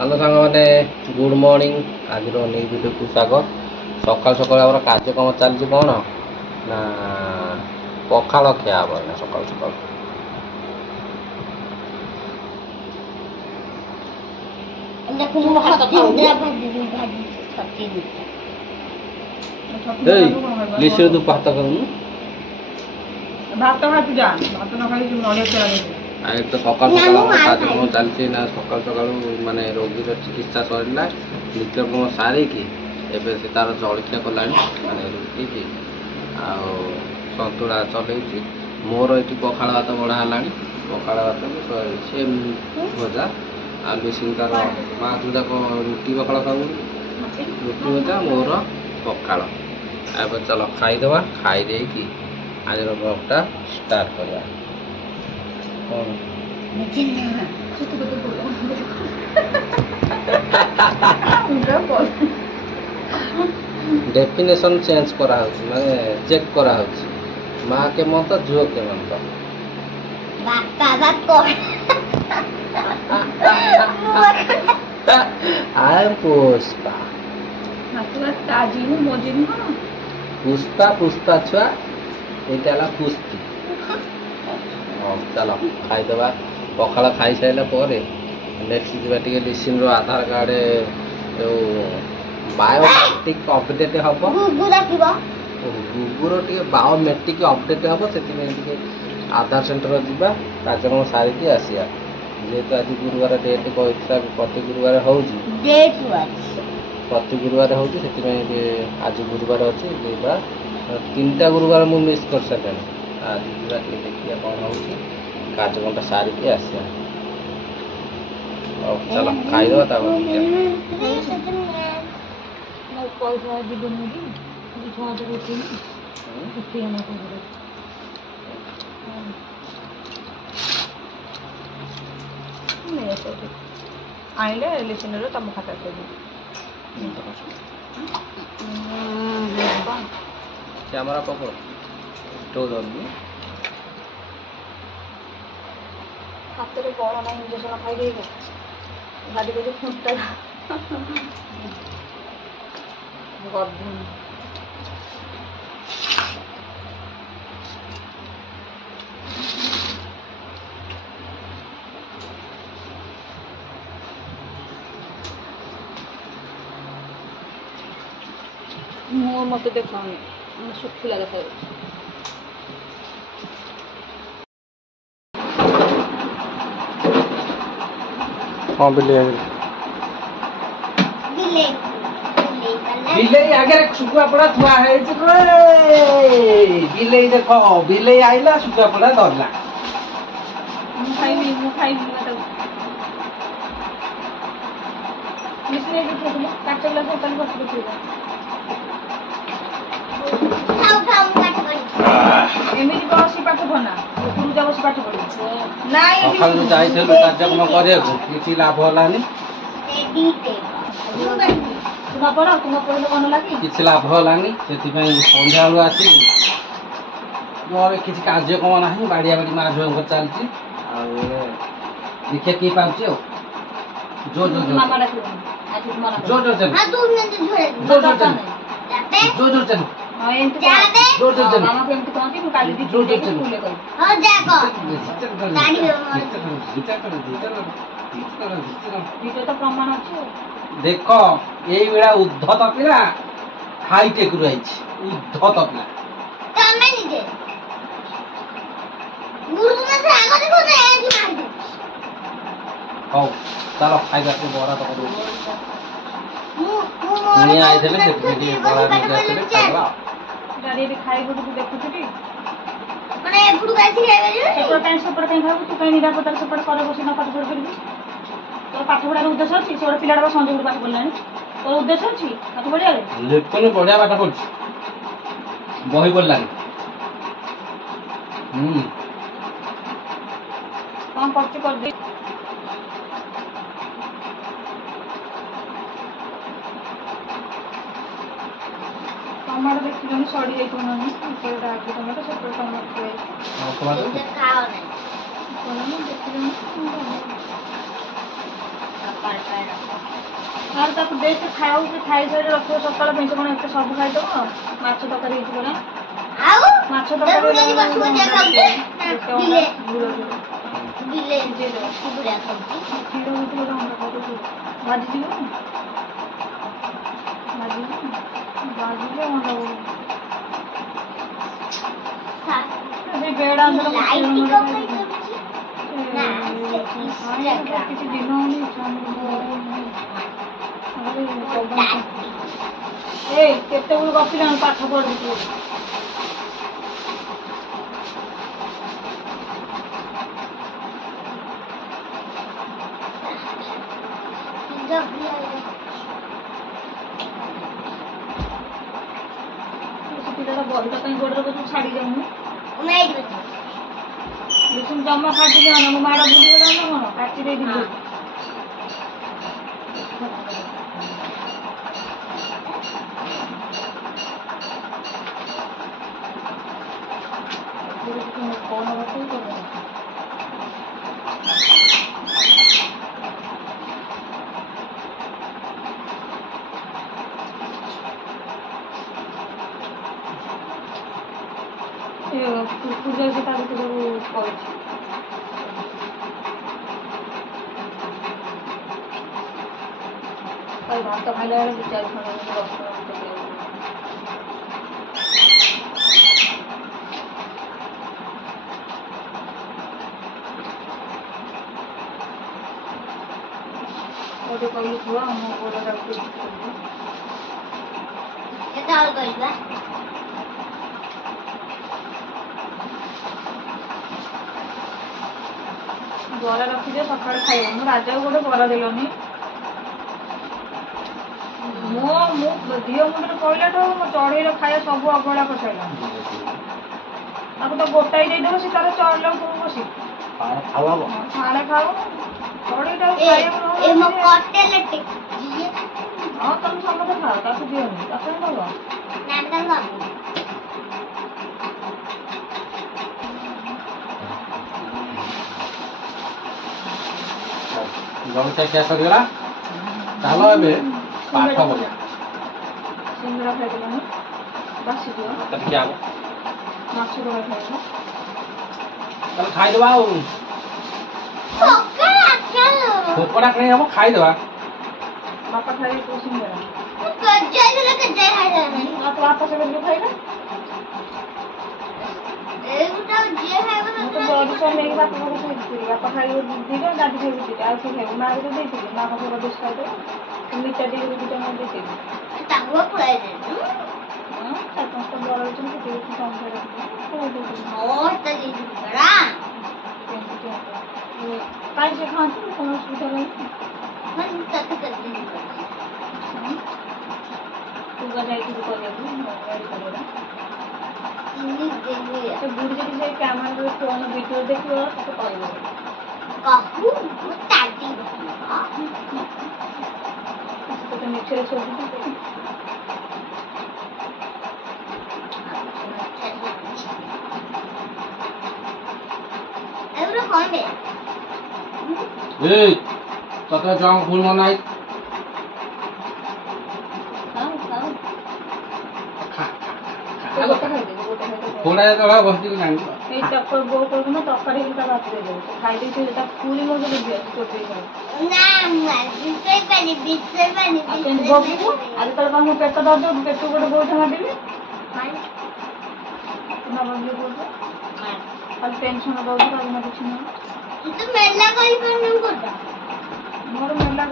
Hello सांग मैंने good morning आज न्यू वीडियो को स्वागत। सकाल सकाल आम कार्यक्रम चलती कौन ना पखाल खिया हम ना सकाल सकाल लिसे तू भात खाऊनु भात खाती जा भात न खाई नड़िया चला तो सकाल सकाल कार्यक्रम चलती ना सकाल सकाल माने रोगी चिकित्सा सरला नित्यक्रम सारिकी एवं से तार जलखिया कला माने रुटी की सतुला चलती मोर ये पखाड़ भात बड़ा है पखाड़ भात से भजा आलू सिंह तार माँ दूक रुटी पखाड़ खाऊ रुटी भजा मोर पखाड़ अब चल खाईदे खाई कि आज ब्लॉगटा स्टार्ट करवा डेफिनेशन चेंज करा माने चेक करा माँ के मत झुओ के मत आई पुष्पा पुष्पा पुष्पा छुआ ये पुष्टि चलो खाईदे पखाड़ खाई सारे नेक्स्ट जी लिसिन आधार कार्ड जो बायोमेट्रिक अपडेट हम गुगुर टे बायोमेट्रिक अपडेट हम से आधार सेंटर जा कार्यक्रम सारिकी आसिया जेहेतु आज गुरुवार डेट कहता प्रति गुरुवार हो प्रति गुरुवार हो आज गुरुवार अच्छी तीनटा गुरुवार मुझे मिस कर सारे आज देखिए कौन हो कार्यक्रम सारिकी आसिया चलो खाईदे आइले लिसन तुम खाता कैमरा पकड़ तो हाथ में बड़ ना इंजेक्शन खाई गाड़ी को फुटा मुँह मत देखा शुखिला देखा हाँ बिल्ली बिल्ली आगे शुखुआ पड़ा थुआ है बिल्ली देख बिल्ली आइला शुखुआ पड़ा धरला एमती बस पाठ पढ़ना जा बस पाठ पढ़ सकाल जाइल कार्यक्रम कर लाभ है किसी लाभ है संध्या बेलू आस किसी कार्यक्रम ना बाड़िया बाड़ी माँ झुआ चलती देखिए किए पाँच जो जो जो जो जो चल जो जो चल जो जो चल जोर जोर चल मामा को कहती हूं काली दी जोर जोर चल हां जाको गाड़ी ये तो प्रमाण अछि देखो एई बेला उद्धत पिला हाई टेक रु आइछ उद्धत पिला तमे निजे गुरु में से आगे देखो ना एजी मार दे हो चलो खाइबा के बड़ा तो करू मुनी आइ देले से बड़ा निके आइले खाइबा गाड़ी भी खाई गुड को देखु छटी माने एपुडू गासी खाइबा जे सेपर टाइम सेपर टाइम खाबू तू काई निरा पतर सेपर करे बसी ना पाठ पढ़ करबी तो पाठ पढ़ार उद्देश्य अछि से पिलाडा संजय गुड पाठ पढ़लानी तो उद्देश्य अछि पाठ पढ़िया लेखन बढ़िया पाठ पढ़छ बही पढ़लानी काम पढ़छ कर दे टमाटो देखिए सड़ी जाइए आगे टमाटो सब टमाटो खाओ नहीं देखिए আর তাକୁ ଦେଇକି ଖାଇବାକୁ ଖାଇ ସାରି ରଖିବ ସକାଳ ପାଇଁ କ'ଣ ଏତେ ସବୁ ଖାଇଦେବ ମାଛ ତରକାରୀ ହେଇଥିବ ନା ଆଉ ମାଛ ତରକାରୀ ଭାଜିଯିବ ସେ ବେଡ଼ କିଛି ଦିନ ଏ କେତେବେଳେ ଗପିଲାଣି ପାଠ ପଢୁଛୁ ପିଲାଟା ବହିଟା ପାଇଁ ଗୋଡ଼ରେ ବସୁ ଛାଡ଼ି ଯାଉନି ଜମା କାଟି ଦିଅ ମୋ ମାଡ଼ ବୁଲିଗଲା ନା କ'ଣ କାଟି ଦେଇଥିଲି କ'ଣ ପୂଜା ସେ ତା ଭିତରେ ସବୁ କରୁଛି ଭାତ ଖାଇଲା ବେଳେ 2-4 ଖଣ୍ଡ ରସୁଣ ଗୋଟେ କହିଲି ଛୁଆ ମୋ ପୁଅଟା କେତେବେଳେ କହିବା ବରା ରଖିଦିଅ ସକାଳେ ଖାଇବ ମୁଁ ରାଜାକୁ ଗୋଟେ ବରା ଦେଲନି ମୋ ଦିଅ ମୁଣ୍ଡରେ ପଡ଼ିଲାଠୁ ମୋ ଚଢ଼େଇର ଖାଇବା ସବୁ ଅବହେଳା କରିସାରିଲାଣି ତାକୁ ତ ଗୋଟାଇ ଦେଇଦେବ ସେ ତାର ଚଢ଼ିଲା ବସି ଫାଳେ ଖାଉ ଚଢ଼େଇଟାକୁ ଖାଇବାକୁ ହଁ ତମେ ସମସ୍ତେ ଖାଅ ତାକୁ ଦିଅନି ତାକୁ ଦବ ଜଳଖିଆ ଖିଆ ସରିଗଲା ଚାଲ ଏବେ ପାଠ ପଢ଼ିବା ସିଙ୍ଗଡ଼ା ଖାଇଦେଲାନି ବାସିଯିବ ଖିଆ ହବ ମାଛ ତରକାରୀ ଖାଇବ ତାହେଲେ ଖାଇଦେବା ଆଉ ଭୋକଟା କାହିଁ ହବ ଖାଇଦେବା ବାପା ଖାଇବେ ତୁ ସିଙ୍ଗଡ଼ା ବାପା ସେମିତି ଖାଇବେ ପରିଚୟ ନେଇକି ବାପା ଘରେ ଖାଇଥିଲି ବାପା ଖାଇବ ଦିଟା ଦାଦି ଖାଇବ ଦିଟା ଆଉ ସେ ଖାଇବ ମା ଗୋଟେ ଦେଇଥିଲି ମା ପାଖରେ ବେଶ ଖାଇଦେବ ମିଠା ଟିକେ ଦୁଇଟା ମୁଁ ଦେଇଥିଲି 4-5ଟା ବଡ଼ ଅଛନ୍ତି ସେଠି କମ୍ ଖାଇବା କାହିଁ ସେ ଖାଆନ୍ତି କ'ଣ ଅସୁବିଧା ନାହିଁ ତୁ ଯାଇଥିଲୁ କରିବାକୁ ସେ ବୁଢ଼ୀ ଯଦି ସେ କ୍ୟାମେରାରେ ଫୋନ୍ ଭିଡ଼ିଓ ଦେଖିବ ତାକୁ କହିବ ତୋତେ ମିଛରେ ଶୋଧୁଛି ତତେ ଜଙ୍କ ଫୁଲ ମନାଇ थोड़ा थोड़ा बस्ती को जानी ए टक्कर बो को ना टक्कर ही का बात दे दो खाई दे से ता पूरी मोर दे दिया तो दे ना बिस्से पानी अपन बबू अरे तल हम पेट दर्द पेट गोटे बोझ मारदेबी ना बंदी बोल खाली टेंशन दो का ना कुछ नहीं तो मेला कोई पर नहीं करता मोर मेला